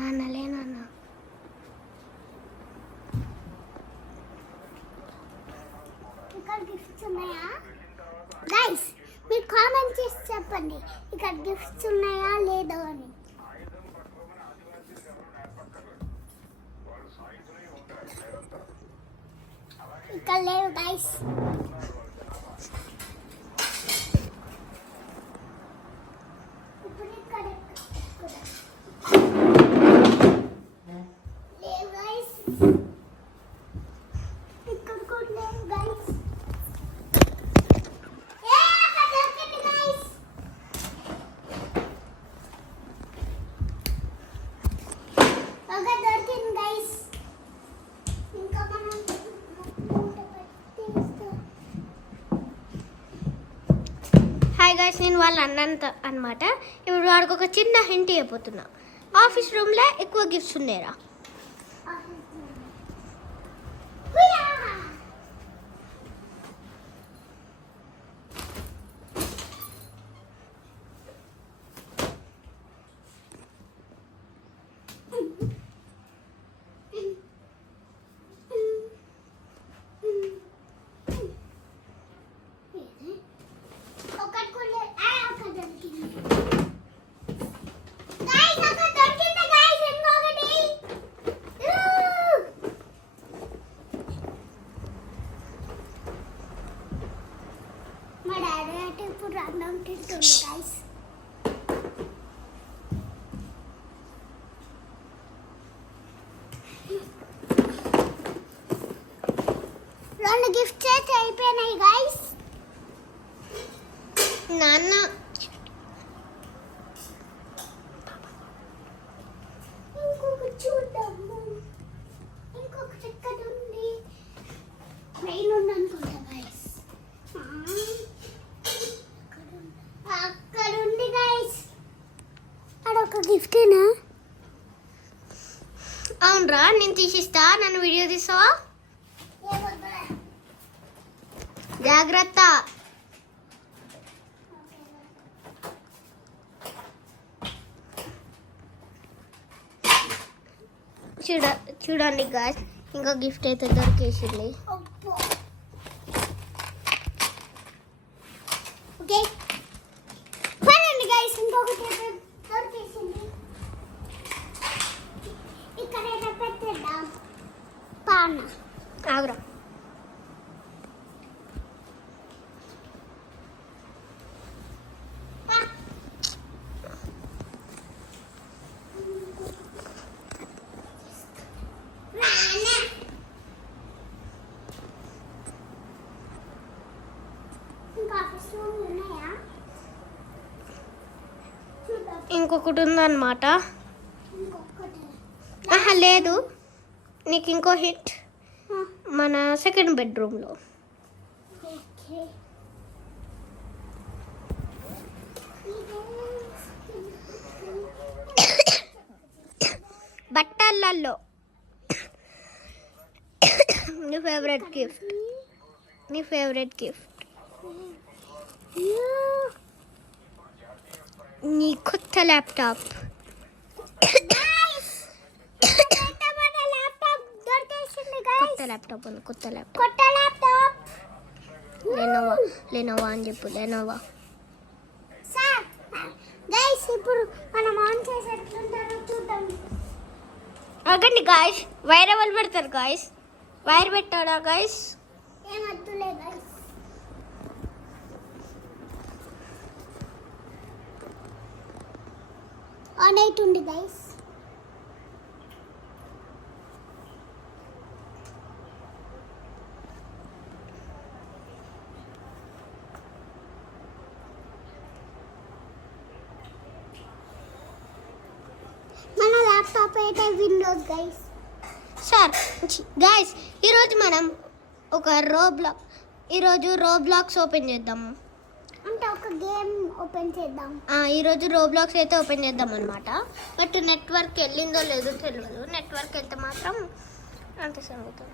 నాన్నలే నాన్న. ఇక్కడ గిఫ్ట్స్ ఉన్నాయా గైస్? మీరు కామెంట్ చేసి చెప్పండి ఇక్కడ గిఫ్ట్స్ ఉన్నాయా లేదో అని. ఇక్కడ లేవు గైస్. హాయ్ గైస్, నేను వాళ్ళ అన్నంత అనమాట. ఇప్పుడు వాడికి ఒక చిన్న హింట్ అయిపోతున్నా. ఆఫీస్ రూమ్లో ఎక్కువ గిఫ్ట్స్ ఉన్నాయరా? రెండు గిఫ్ట్స్ అయితే అయిపోయినాయి గైస్. నాన్న ఇంకొకటి చూద్దాము. ఇంకొకటి ఎక్కడ ఉంది? మెయిన్ ఉంది అనుకుంటా గైస్. అక్కడ ఉంది గైస్. అదొక గిఫ్టేనా? అవునరా, నేను తీసిస్తా. నన్ను వీడియో తీసావా? జాగ్రత్త. చూడండి గాయ్స్, ఇంకా గిఫ్ట్ అయితే దొరికేసింది. ఓకే పదండి గాయ్స్, ఇంకొకటి దొరికేసింది. ఇక్కడ పెట్టేద్దాం. పాన ఆగ్రా. ఇంకొకటి ఉందన్నమాట. లేదు, నీకు ఇంకో హిట్ మన సెకండ్ బెడ్రూమ్లో. బట్టలలో నీ ఫేవరెట్ గిఫ్ట్. నీ కొత్త ల్యాప్టాప్. కొత్త ల్యాప్టాప్ లెనోవా అని చెప్పు. లెనోవా. ఇప్పుడు మనం ఆన్ చేసేట్లుంటారో చూద్దాం. అగండి గాయస్, వైర్ ఎవరు పెడతారు గాయస్? వైర్ పెట్టాడా గాయస్? ఏమద్దులే గాయస్. ఆన్ అవుతుంది గాయస్. మన ల్యాప్టాప్ అయితే విండోస్ గైస్. సార్ గైస్, ఈరోజు మనం ఒక రోబ్లాక్స్ ఓపెన్ చేద్దాము. అంటే ఒక గేమ్ ఓపెన్ చేద్దాం. ఈరోజు రోబ్లాక్స్ అయితే ఓపెన్ చేద్దాం అనమాట. బట్ నెట్వర్క్ వెళ్ళిందో లేదో తెలియదు. నెట్వర్క్ వెళ్తే మాత్రం అంత సంగతి.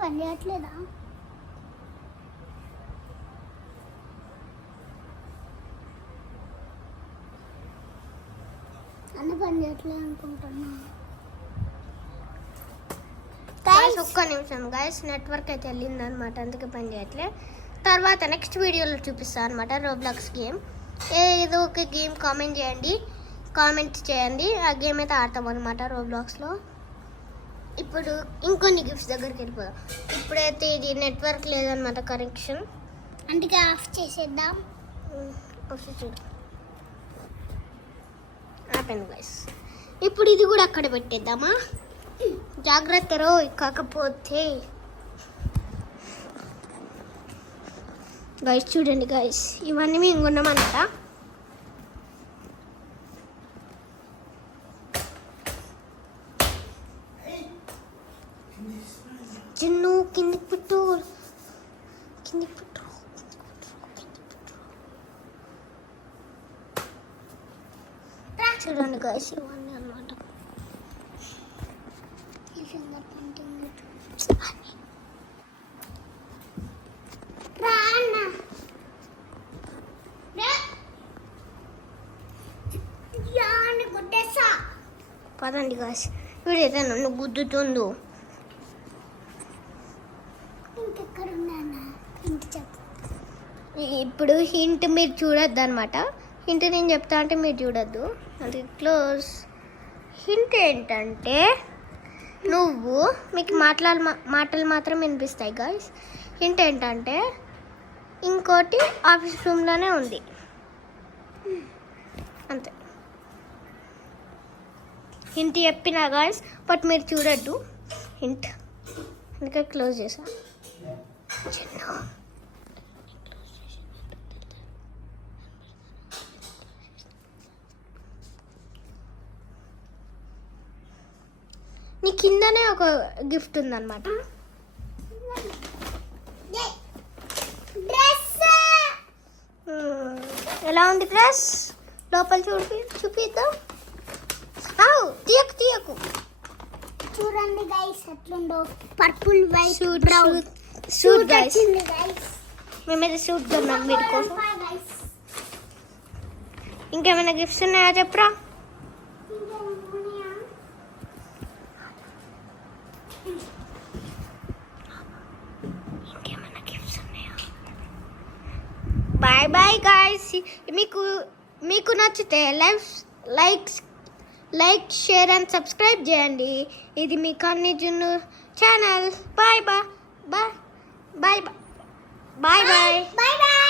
పని చేయట్లేదా? అన్న పని చేయట్లేదు అనుకుంటున్నా. ఒక్క నిమిషం గైస్, నెట్వర్క్ అయితే వెళ్ళింది అనమాట, అందుకే పని చేయట్లే. తర్వాత నెక్స్ట్ వీడియోలో చూపిస్తాను అనమాట రోబ్లాక్స్ గేమ్. ఏదో ఒక గేమ్ కామెంట్ చేయండి, ఆ గేమ్ అయితే ఆడతాం అనమాట రోబ్లాక్స్లో. ఇప్పుడు ఇంకొన్ని గిఫ్ట్స్ దగ్గరికి వెళ్ళిపోదాం. ఇప్పుడైతే ఇది నెట్వర్క్ లేదనమాట, కనెక్షన్, అందుకే ఆఫ్ చేసేద్దాం. ఆపండి గైస్. ఇప్పుడు ఇది కూడా అక్కడ పెట్టేద్దామా? జాగ్రత్త రో, కాకపోతే గైస్ చూడండి గైస్, ఇవన్నీ మేము కొన్నామన్నమాట. చిన్ను కిందికి పెట్టు. చూడండి గైస్, ఇవన్నీ అన్నమాట. పదండి గాయస్, వీడైతే నన్ను గుద్దుతుందో. ఇప్పుడు హింట్ మీరు చూడొద్దు అనమాట. హింట్ నేను చెప్తా అంటే మీరు చూడొద్దు, అది క్లోజ్. హింట్ ఏంటంటే మీకు మాటలు మాత్రం వినిపిస్తాయి గాయస్. హింట్ ఏంటంటే ఇంకోటి ఆఫీస్ రూమ్లోనే ఉంది, అంతే. హింట్ చెప్పినా గాయస్, బట్ మీరు చూడొద్దు హింట్, అందుకే క్లోజ్ చేసా. నీ కిందనే ఒక గిఫ్ట్ ఉందన్నమాట. ఎలా ఉంది డ్రెస్? లోపల చూపిద్దాం. తీయకు చూడండి గైస్, ఎట్లుందో. Purple white brown suit guys. మేమైతే సూట్ కొన్నాం వీటి కోసం. ఇంకేమైనా గిఫ్ట్స్ ఉన్నాయా చెప్పరా? Bye bye guys. మీకు నచ్చితే లైక్ షేర్ అండ్ సబ్స్క్రైబ్ చేయండి. ఇది మీ కన్నీ జున్ను channel. Bye bye bye bye bye bye bye bye.